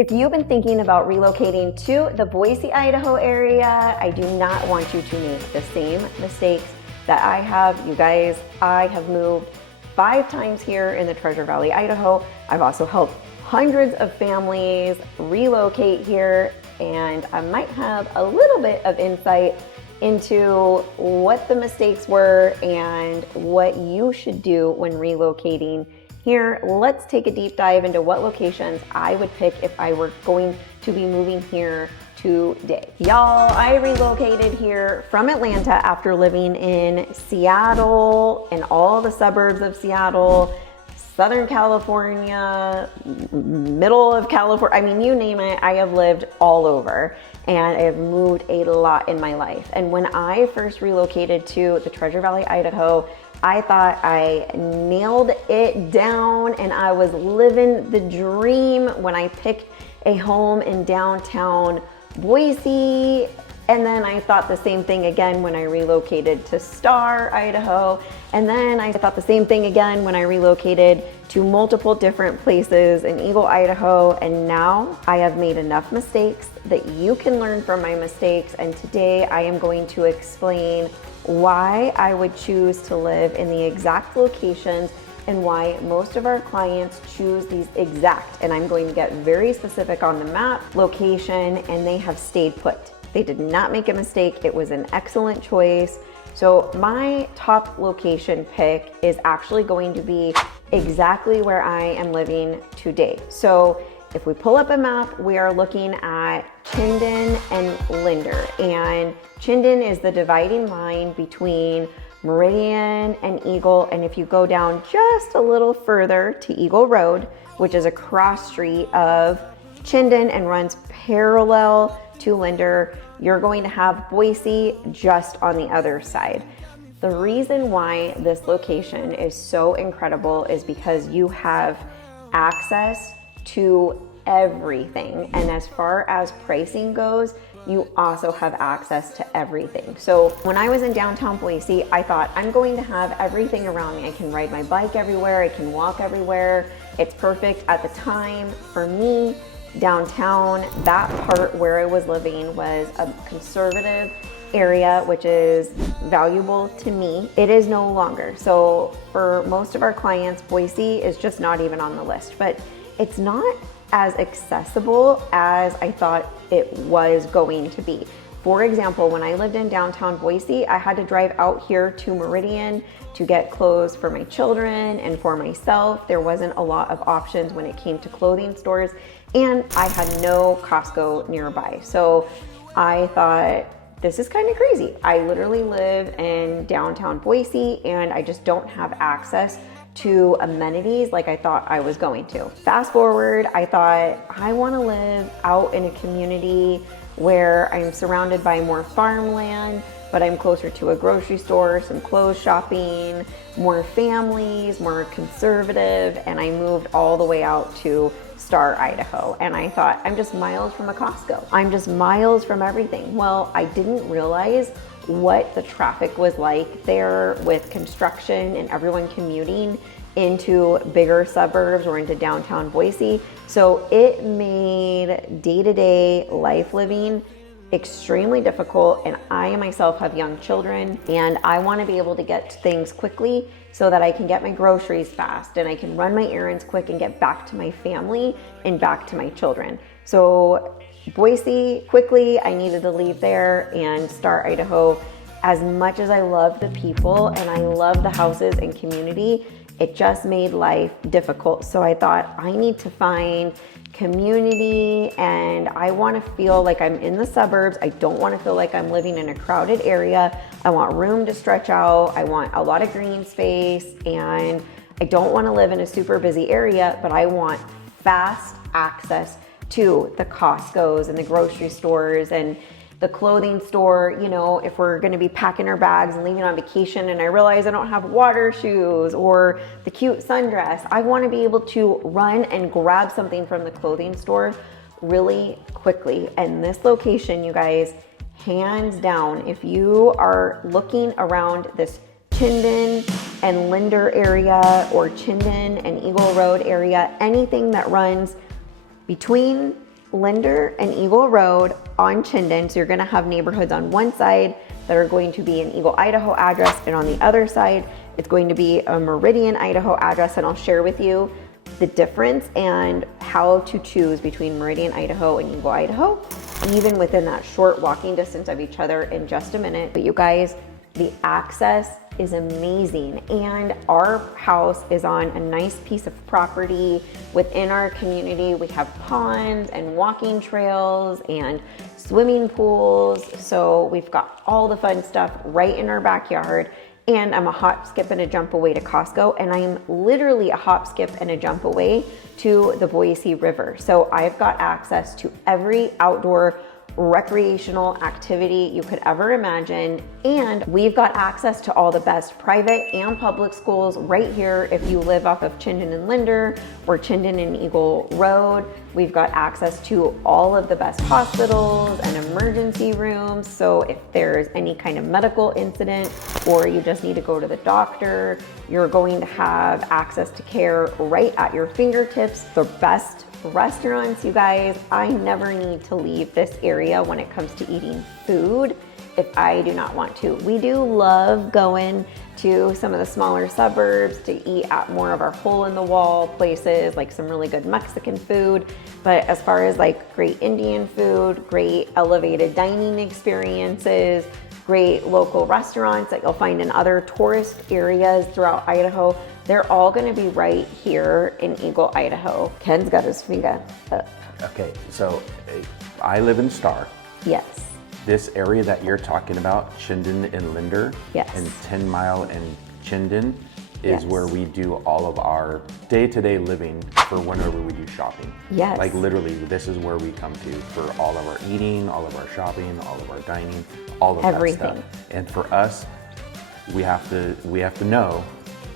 If you've been thinking about relocating to the Boise, Idaho area, I do not want you to make the same mistakes that I have. You guys, I have moved 5 times here in the Treasure Valley, Idaho. I've also helped hundreds of families relocate here, and I might have a little bit of insight into what the mistakes were and what you should do when relocating here. Let's take a deep dive into what locations I would pick if I were going to be moving here today. Y'all, I relocated here from Atlanta after living in Seattle and all the suburbs of Seattle, Southern California, middle of California. I mean, you name it, I have lived all over and I have moved a lot in my life. And when I first relocated to the Treasure Valley, Idaho, I thought I nailed it down and I was living the dream when I picked a home in downtown Boise. And then I thought the same thing again when I relocated to Star, Idaho. And then I thought the same thing again when I relocated to multiple different places in Eagle, Idaho. And now I have made enough mistakes that you can learn from my mistakes. And today I am going to explain why I would choose to live in the exact locations and why most of our clients choose these exact, and I'm going to get very specific on the map, location, and they have stayed put. They did not make a mistake. It was an excellent choice. So my top location pick is actually going to be exactly where I am living today. So if we pull up a map, we are looking at Chinden and Linder. And Chinden is the dividing line between Meridian and Eagle. And if you go down just a little further to Eagle Road, which is a cross street of Chinden and runs parallel to Linder, you're going to have Boise just on the other side. The reason why this location is so incredible is because you have access to everything. And as far as pricing goes, you also have access to everything. So when I was in downtown Boise, I thought I'm going to have everything around me. I can ride my bike everywhere. I can walk everywhere. It's perfect. At the time for me, downtown, that part where I was living was a conservative area, which is valuable to me. It is no longer. So for most of our clients, Boise is just not even on the list, but it's not as accessible as I thought it was going to be. For example, when I lived in downtown Boise, I had to drive out here to Meridian to get clothes for my children and for myself. There wasn't a lot of options when it came to clothing stores, and I had no Costco nearby. So I thought, this is kind of crazy. I literally live in downtown Boise and I just don't have access to amenities like I thought I was going to. Fast forward, I thought I want to live out in a community where I'm surrounded by more farmland, but I'm closer to a grocery store, some clothes shopping, more families, more conservative, and I moved all the way out to Star, Idaho. And I thought, I'm just miles from a Costco. I'm just miles from everything. Well, I didn't realize what the traffic was like there with construction and everyone commuting into bigger suburbs or into downtown Boise. So it made day-to-day life living extremely difficult, and I myself have young children and I want to be able to get things quickly so that I can get my groceries fast and I can run my errands quick and get back to my family and back to my children. So Boise, quickly, I needed to leave there and start Idaho. As much as I love the people and I love the houses and community, it just made life difficult. So I thought I need to find community and I want to feel like I'm in the suburbs. I don't want to feel like I'm living in a crowded area. I want room to stretch out. I want a lot of green space, and I don't want to live in a super busy area, but I want fast access to the Costco's and the grocery stores and the clothing store. You know, if we're going to be packing our bags and leaving on vacation and I realize I don't have water shoes or the cute sundress, I want to be able to run and grab something from the clothing store really quickly. And this location, you guys, hands down, if you are looking around this Chinden and Linder area or Chinden and Eagle Road area, anything that runs between Linder and Eagle Road on Chinden. So you're gonna have neighborhoods on one side that are going to be an Eagle, Idaho address, and on the other side, it's going to be a Meridian, Idaho address, and I'll share with you the difference and how to choose between Meridian, Idaho and Eagle, Idaho, even within that short walking distance of each other in just a minute. But you guys, the access is amazing, and our house is on a nice piece of property within our community. We have ponds and walking trails and swimming pools, so we've got all the fun stuff right in our backyard. And I'm a hop, skip, and a jump away to Costco, and I am literally a hop, skip, and a jump away to the Boise River. So I've got access to every outdoor recreational activity you could ever imagine, and we've got access to all the best private and public schools right here. If you live off of Chinden and Linder or Chinden and Eagle Road, we've got access to all of the best hospitals and emergency rooms. So if there's any kind of medical incident or you just need to go to the doctor, you're going to have access to care right at your fingertips. The best restaurants, you guys. I never need to leave this area when it comes to eating food if I do not want to. We do love going to some of the smaller suburbs to eat at more of our hole in the wall places, like some really good Mexican food. But as far as like great Indian food, great elevated dining experiences, great local restaurants that you'll find in other tourist areas throughout Idaho, they're all gonna be right here in Eagle, Idaho. Ken's got his finger up. Okay, so I live in Star. Yes. This area that you're talking about, Chinden and Linder, yes, and 10 Mile and Chinden is yes, where we do all of our day-to-day living for whenever we do shopping. Yes. Like literally, this is where we come to for all of our eating, all of our shopping, all of our dining, all of everything. That stuff. And for us, we have to know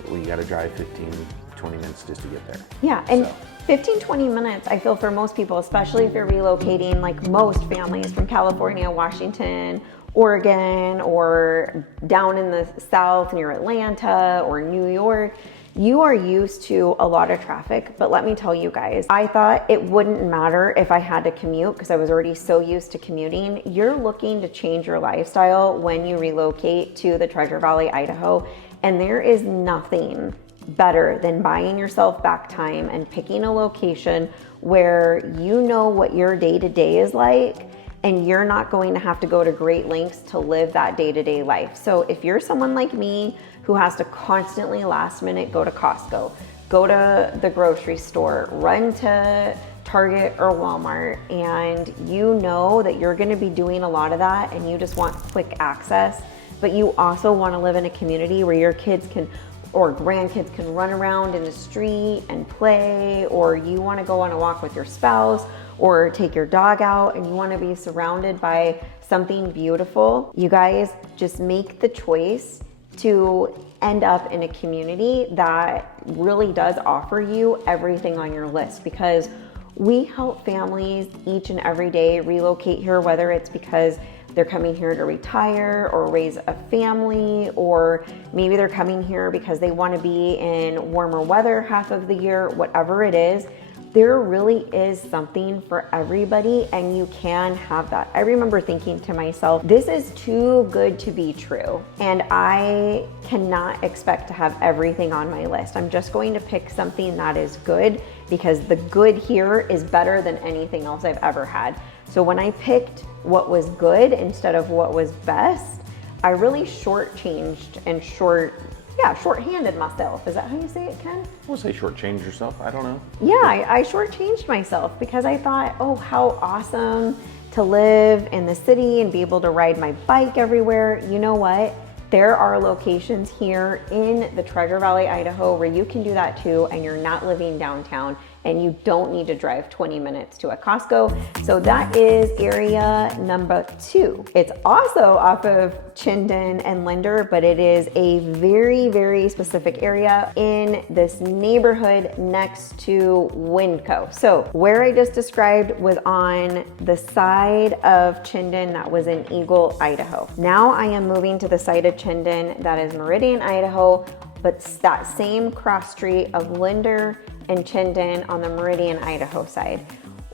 we got to drive 15, 20 minutes just to get there. Yeah, and so 15, 20 minutes, I feel for most people, especially if you're relocating, like most families from California, Washington, Oregon, or down in the South near Atlanta or New York, you are used to a lot of traffic. But let me tell you guys, I thought it wouldn't matter if I had to commute because I was already so used to commuting. You're looking to change your lifestyle when you relocate to the Treasure Valley, Idaho, and there is nothing better than buying yourself back time and picking a location where you know what your day-to-day is like, and you're not going to have to go to great lengths to live that day-to-day life. So if you're someone like me who has to constantly last minute go to Costco, go to the grocery store, run to Target or Walmart, and you know that you're gonna be doing a lot of that and you just want quick access, but you also wanna live in a community where your kids can or grandkids can run around in the street and play, or you want to go on a walk with your spouse or take your dog out and you want to be surrounded by something beautiful, you guys just make the choice to end up in a community that really does offer you everything on your list, because we help families each and every day relocate here, whether it's because they're coming here to retire or raise a family, or maybe they're coming here because they want to be in warmer weather half of the year, whatever it is. There really is something for everybody, and you can have that. I remember thinking to myself, this is too good to be true, and I cannot expect to have everything on my list. I'm just going to pick something that is good, because the good here is better than anything else I've ever had. So when I picked what was good instead of what was best, I really shortchanged and shorthanded myself. Is that how you say it, Ken? We'll say shortchange yourself. I don't know. Yeah, I shortchanged myself because I thought, oh, how awesome to live in the city and be able to ride my bike everywhere. You know what? There are locations here in the Treasure Valley, Idaho, where you can do that too, and you're not living downtown, and you don't need to drive 20 minutes to a Costco. So that is area number 2. It's also off of Chinden and Linder, but it is a very, very specific area in this neighborhood next to Windco. So where I just described was on the side of Chinden that was in Eagle, Idaho. Now I am moving to the side of Chinden that is Meridian, Idaho, but that same cross street of Linder and Chinden on the Meridian, Idaho side.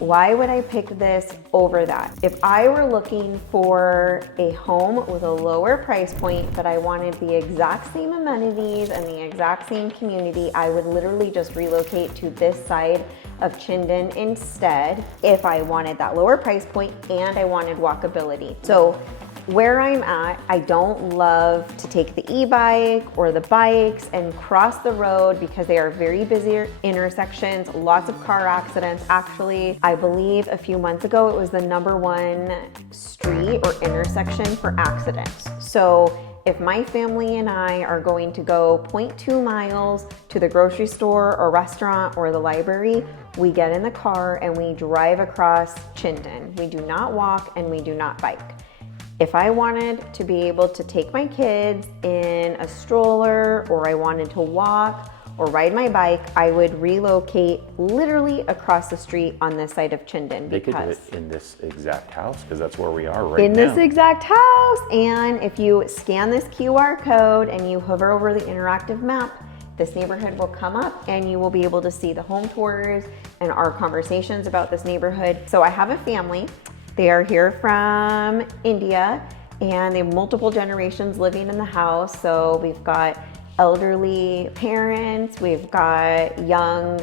Why would I pick this over that? If I were looking for a home with a lower price point, but I wanted the exact same amenities and the exact same community, I would literally just relocate to this side of Chinden instead if I wanted that lower price point and I wanted walkability. So where I'm at, I don't love to take the e-bike or the bikes and cross the road because they are very busy intersections, lots of car accidents. Actually, I believe a few months ago, it was the #1 street or intersection for accidents. So if my family and I are going to go 0.2 miles to the grocery store or restaurant or the library, we get in the car and we drive across Chinden. We do not walk and we do not bike. If I wanted to be able to take my kids in a stroller or I wanted to walk or ride my bike, I would relocate literally across the street on this side of Chinden. They could do it in this exact house because that's where we are right now. In this exact house. And if you scan this QR code and you hover over the interactive map, this neighborhood will come up and you will be able to see the home tours and our conversations about this neighborhood. So I have a family. They are here from India and they have multiple generations living in the house. So we've got elderly parents, we've got young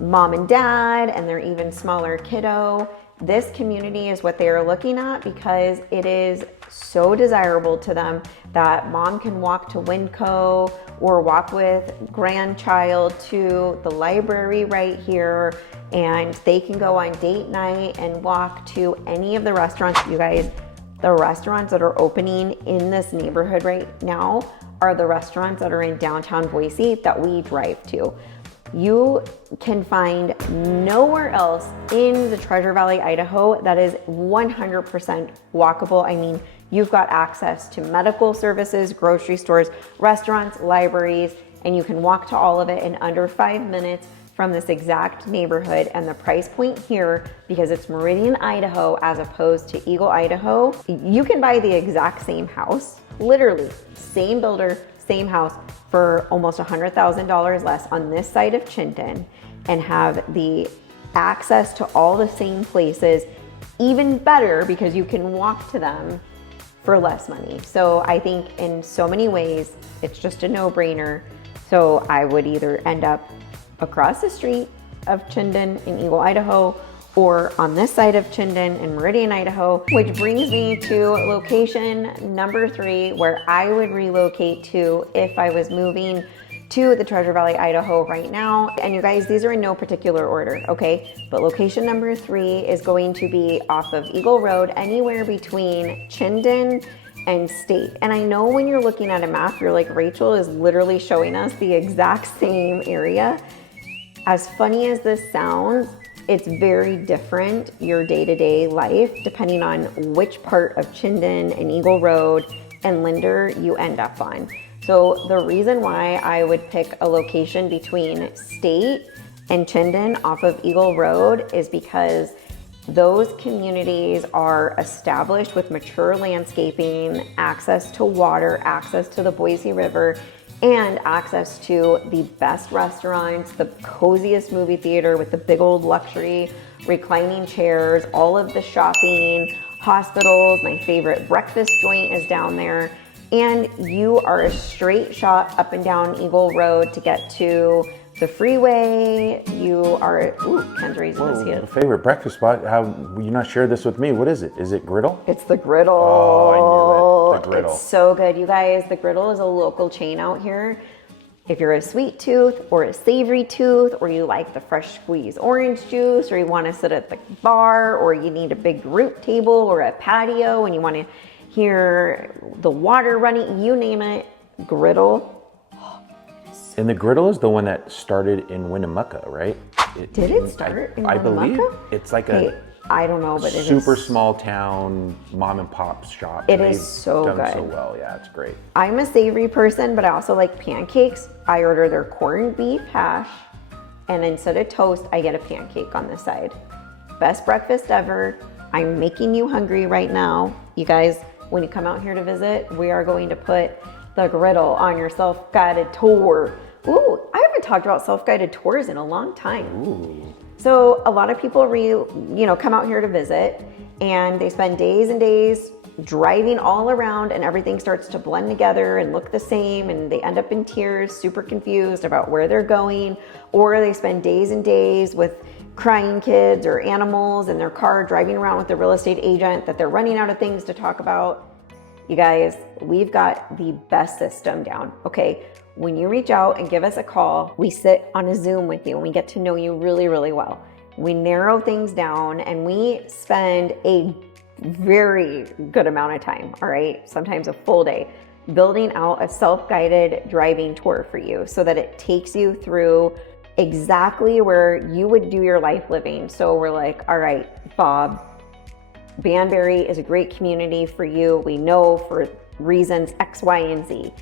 mom and dad, and they're even smaller kiddo. This community is what they are looking at because it is so desirable to them that mom can walk to Winco or walk with grandchild to the library right here, and they can go on date night and walk to any of the restaurants. You guys, the restaurants that are opening in this neighborhood right now are the restaurants that are in downtown Boise that we drive to. You can find nowhere else in the Treasure Valley, Idaho that is 100% walkable. I mean, you've got access to medical services, grocery stores, restaurants, libraries, and you can walk to all of it in under 5 minutes from this exact neighborhood. And the price point here, because it's Meridian, Idaho, as opposed to Eagle, Idaho, you can buy the exact same house, literally same builder, same house, for almost $100,000 less on this side of Chinden and have the access to all the same places, even better because you can walk to them for less money. So I think in so many ways, it's just a no-brainer. So I would either end up across the street of Chinden in Eagle, Idaho, or on this side of Chinden in Meridian, Idaho, which brings me to location number 3, where I would relocate to if I was moving to the Treasure Valley, Idaho right now. And you guys, these are in no particular order, okay? But location number 3 is going to be off of Eagle Road, anywhere between Chinden and State. And I know when you're looking at a map, you're like, Rachel is literally showing us the exact same area. As funny as this sounds, it's very different, your day-to-day life, depending on which part of Chinden and Eagle Road and Linder you end up on. So the reason why I would pick a location between State and Chinden off of Eagle Road is because those communities are established with mature landscaping, access to water, access to the Boise River, and access to the best restaurants, the coziest movie theater with the big old luxury reclining chairs, all of the shopping, hospitals. My favorite breakfast joint is down there. And you are a straight shot up and down Eagle Road to get to the freeway. You are, Ken's raising his hand. Favorite breakfast spot? How you not share this with me? What is it? Is it Griddle? It's the Griddle. Oh, I knew it. The Griddle. It's so good, you guys. The Griddle is a local chain out here. If you're a sweet tooth or a savory tooth, or you like the fresh squeezed orange juice, or you want to sit at the bar, or you need a big group table or a patio and you want to hear the water running, you name it, Griddle. And the Griddle is the one that started in Winnemucca, right? Did it start in Winnemucca? I believe it's like I don't know, but it is super small town mom and pop shop. It is so good. Done so well, yeah, it's great. I'm a savory person, but I also like pancakes. I order their corned beef hash, and instead of toast, I get a pancake on the side. Best breakfast ever. I'm making you hungry right now. You guys, when you come out here to visit, we are going to put the Griddle on your self-guided tour. Ooh, I haven't talked about self-guided tours in a long time. Ooh. So a lot of people come out here to visit, and they spend days and days driving all around, and everything starts to blend together and look the same, and they end up in tears, super confused about where they're going, or they spend days and days with crying kids or animals in their car driving around with the real estate agent that they're running out of things to talk about. You guys, we've got the best system down, okay? When you reach out and give us a call, we sit on a Zoom with you and we get to know you really, really well. We narrow things down and we spend a very good amount of time, all right? Sometimes a full day, building out a self-guided driving tour for you so that it takes you through exactly where you would do your life living. So we're like, all right, Bob, Banbury is a great community for you. We know for reasons X, Y, and Z.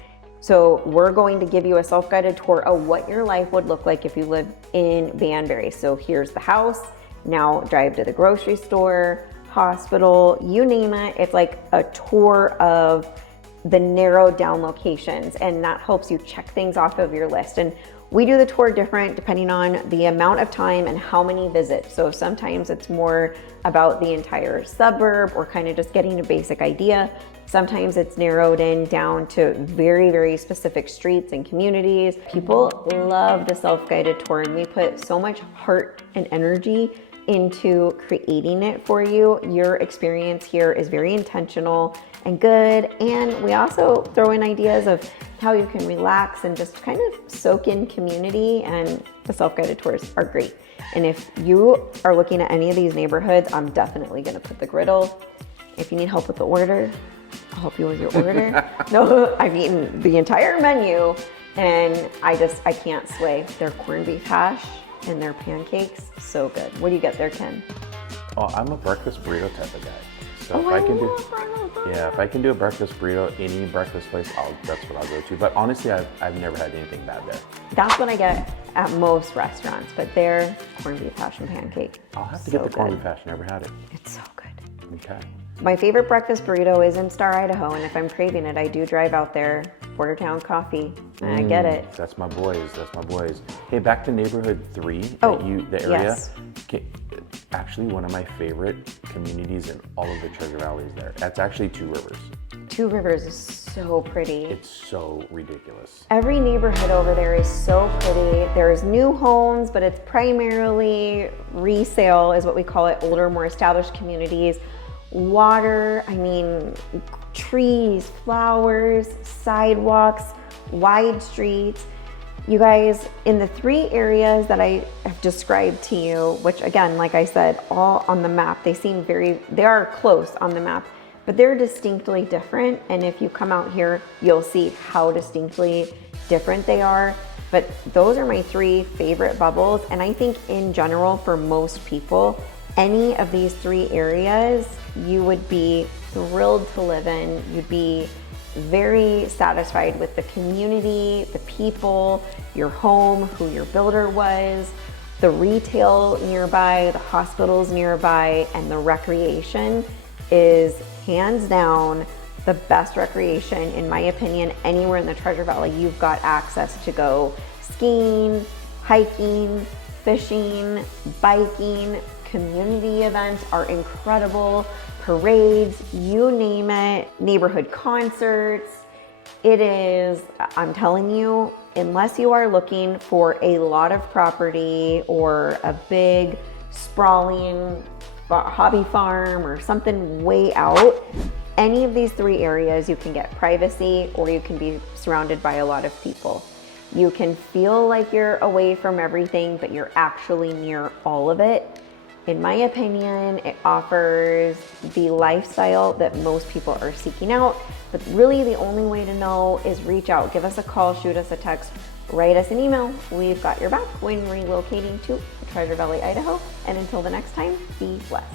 So we're going to give you a self-guided tour of what your life would look like if you lived in Banbury. So here's the house. Now drive to the grocery store, hospital, you name it. It's like a tour of the narrowed down locations, and that helps you check things off of your list. And we do the tour different depending on the amount of time and how many visits. So sometimes it's more about the entire suburb or kind of just getting a basic idea. Sometimes it's narrowed in down to very, very specific streets and communities. People love the self-guided tour, and we put so much heart and energy into creating it for you. Your experience here is very intentional and good. And we also throw in ideas of how you can relax and just kind of soak in community, and the self-guided tours are great. And if you are looking at any of these neighborhoods, I'm definitely gonna put the griddle. If you need help with the order, I'll help you with your order. No, I've eaten the entire menu and I can't sway. Their corned beef hash and their pancakes, so good. What do you get there, Ken? Oh, I'm a breakfast burrito type of guy. So Oh, if I can do a breakfast burrito, any breakfast place, that's what I'll go to. But honestly, I've never had anything bad there. That's what I get at most restaurants, but their corned beef hash and pancake. I'll have to get the corned beef hash. Never had it. It's so good. Okay. My favorite breakfast burrito is in Star, Idaho, and if I'm craving it, I do drive out there. Portertown Coffee, and I get it. That's my boys. That's my boys. Hey, back to neighborhood 3. The area. Yes. Okay, actually, one of my favorite communities in all of the Treasure Valley is there. That's actually Two Rivers. Two Rivers is so pretty. It's so ridiculous. Every neighborhood over there is so pretty. There's new homes, but it's primarily resale is what we call it, older, more established communities. Water, trees, flowers, sidewalks, wide streets. You guys, in the 3 areas that I have described to you, which again, like I said, all on the map, they are close on the map, but they're distinctly different. And if you come out here, you'll see how distinctly different they are. But those are my 3 favorite bubbles. And I think in general, for most people, any of these 3 areas, you would be thrilled to live in. You'd be very satisfied with the community, the people, your home, who your builder was, the retail nearby, the hospitals nearby, and the recreation is hands down the best recreation, in my opinion, anywhere in the Treasure Valley. You've got access to go skiing, hiking, fishing, biking. Community events are incredible. Parades, you name it, neighborhood concerts. It is, I'm telling you, unless you are looking for a lot of property or a big sprawling hobby farm or something way out, any of these 3 areas you can get privacy, or you can be surrounded by a lot of people. You can feel like you're away from everything, but you're actually near all of it. In my opinion, it offers the lifestyle that most people are seeking out, but really the only way to know is reach out, give us a call, shoot us a text, write us an email. We've got your back when relocating to Treasure Valley, Idaho. And until the next time, be blessed.